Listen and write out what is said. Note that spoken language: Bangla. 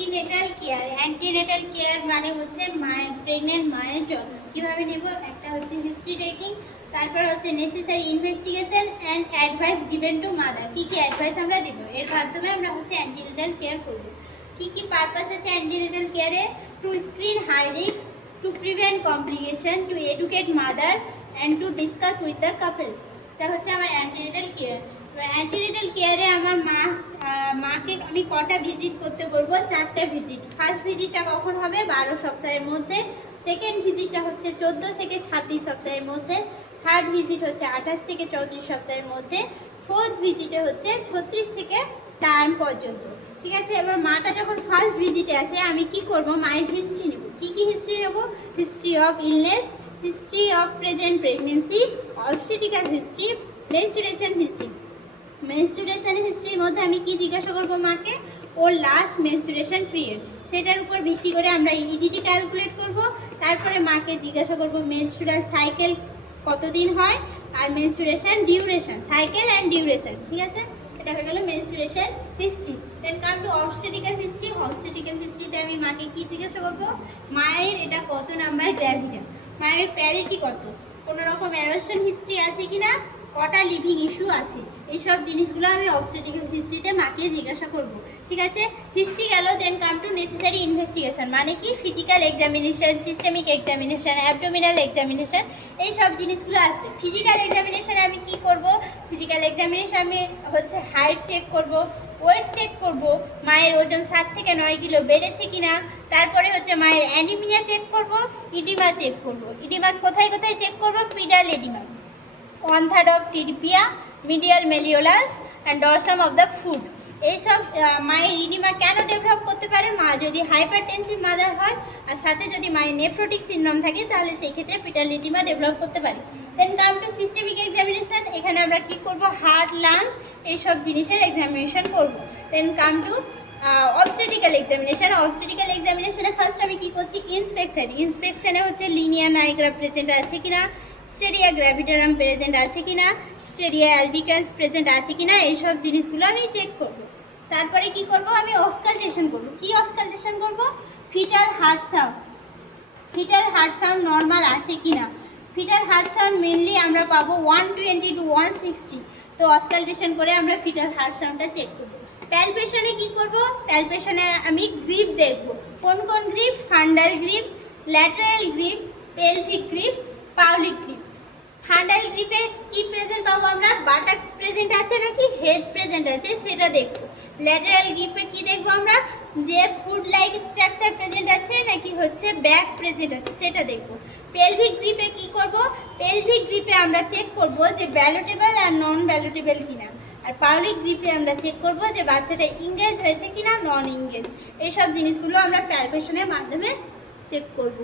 অ্যান্টিনেটাল কেয়ার মানে হচ্ছে প্রেগনেন্ট মায়ের যত্ন কীভাবে নেব। একটা হচ্ছে হিস্ট্রি টেকিং, তারপর হচ্ছে necessary investigation and advice given to mother. কী কী অ্যাডভাইস আমরা দেবো, এর মাধ্যমে আমরা হচ্ছে অ্যান্টিনেটাল কেয়ার করব। কী কী পারপাস আছে অ্যান্টিনেটাল কেয়ারে? To screen high risk, to prevent complication, to educate mother and to discuss with the couple. এটা হচ্ছে আমার অ্যান্টিনেটাল কেয়ার। অ্যান্টিনেটাল কেয়ারে আমার মাকে আমি কটা ভিজিট করতে বলবো? 4টে ভিজিট। ফার্স্ট ভিজিটটা কখন হবে? 12 সপ্তাহের মধ্যে। সেকেন্ড ভিজিটটা হচ্ছে 14 থেকে 26 সপ্তাহের মধ্যে। থার্ড ভিজিট হচ্ছে 28 থেকে 34 সপ্তাহের মধ্যে। ফোর্থ ভিজিটে হচ্ছে 36 থেকে টার্ম পর্যন্ত। ঠিক আছে, এবার মাটা যখন ফার্স্ট ভিজিটে আসে আমি কি করব? মায়ের হিস্ট্রি নেব। কী কী হিস্ট্রি নেব? History of illness, history of present pregnancy, obstetrical history, menstruation history. Menstruation হিস্ট্রির মধ্যে আমি কি জিজ্ঞাসা করবো মাকে? ওর লাস্ট মেনস্ট্রুয়েশন পিরিয়ড। সেটার উপর ভিত্তি করে আমরা ইডিটি ক্যালকুলেট করব। তারপরে মাকে জিজ্ঞাসা করব মেনস্ট্রুয়াল সাইকেল কতদিন হয়, আর menstruation duration, cycle and duration. ঠিক আছে, এটা হয়ে গেল menstruation history. Then come to obstetrical history. Obstetrical হিস্ট্রিতে আমি মাকে কি জিজ্ঞাসা করবো? মায়ের এটা কত নাম্বার গ্র্যাভিডা, মায়ের প্যারিটি কত, কোনো রকম অ্যাবর্শন হিস্ট্রি আছে কি না, কটা লিভিং ইস্যু আছে, এইসব জিনিসগুলো আমি অবস্টেট্রিক্যাল হিস্ট্রিতে মাকে জিজ্ঞাসা করব। ঠিক আছে, হিস্ট্রি গেল। দেন কাম টু নেসেসারি ইনভেস্টিগেশন, মানে কি? Physical examination, systemic examination, abdominal examination, এই সব জিনিসগুলো আসবে। ফিজিক্যাল এক্সামিনেশনে আমি কি করব? ফিজিক্যাল এক্সামিনেশন আমি হচ্ছে হাইট চেক করব, ওয়েট চেক করব, মায়ের ওজন 7 থেকে 9 কিলো বেড়েছে কিনা। তারপরে হচ্ছে মায়ের অ্যানিমিয়া চেক করব, ইডিমা চেক করব। ইডিমা কোথায় কোথায় চেক করব? Pedal oedema, 1/3 of tibia, medial malleolus and dorsum of the foot. এইসব মায়ের ইডিমা কেন ডেভেলপ করতে পারে? মা যদি হাইপারটেনসিভ মাদার হয় আর সাথে যদি মায়ের নেফ্রোটিক সিনড্রোম থাকে তাহলে সেই ক্ষেত্রে পিটাল ইডিমা ডেভেলপ করতে পারে। দেন কাম টু সিস্টেমিক এক্সামিনেশন, এখানে আমরা কি করব? হার্ট, লাংস, এইসব জিনিসের এক্সামিনেশন করব। Then come to obstetrical examination. Obstetrical এক্সামিনেশনে ফার্স্ট আমি কি করছি? ইন্সপেকশন। ইন্সপেকশনে হচ্ছে লিনিয়া নাইগ্রা প্রেজেন্ট আছে কিনা, স্টেরিয়া গ্র্যাভিটারাম প্রেজেন্ট আছে কিনা, স্টেরিয়া অ্যালবিকান্স প্রেজেন্ট আছে কিনা, এইসব জিনিসগুলো আমি চেক করব। তারপরে কি করব? আমি অস্কালটেশন করব। কি অস্কালটেশন করব? Fetal heart sound. Fetal heart sound normal আছে কিনা। ফিটাল হার্ট সাউন্ড মেনলি আমরা পাবো 120 to 160। তো অস্কালটেশন করে আমরা ফিটাল হার্ট সাউন্ডটা চেক করব। প্যালপেশনে কি করব? প্যালপেশনে আমি গ্রিপ দেখব। কোন কোন grip? Fundal grip, lateral grip, pelvic grip, Pawlik grip. Fundal গ্রিপে কি প্রেজেন্ট পাবো আমরা? বাটাক্স প্রেজেন্ট আছে নাকি হেড প্রেজেন্ট আছে সেটা দেখবো। ল্যাটারাল গ্রিপে কি দেখবো আমরা? যে ফুড লাইক স্ট্রাকচার প্রেজেন্ট আছে নাকি হচ্ছে ব্যাক প্রেজেন্ট আছে সেটা দেখবো। পেলভিক গ্রিপে কি করব? পেলভিক গ্রিপে আমরা চেক করব যে ব্যালোটেবল আর নন ব্যালোটেবল কিনা। আর পাউলিক গ্রিপে আমরা চেক করব যে বাচ্চাটা ইংগেজ হয়েছে কিনা, নন ইংগেজ। এইসব জিনিসগুলো আমরা প্যালপেশনের মাধ্যমে চেক করব।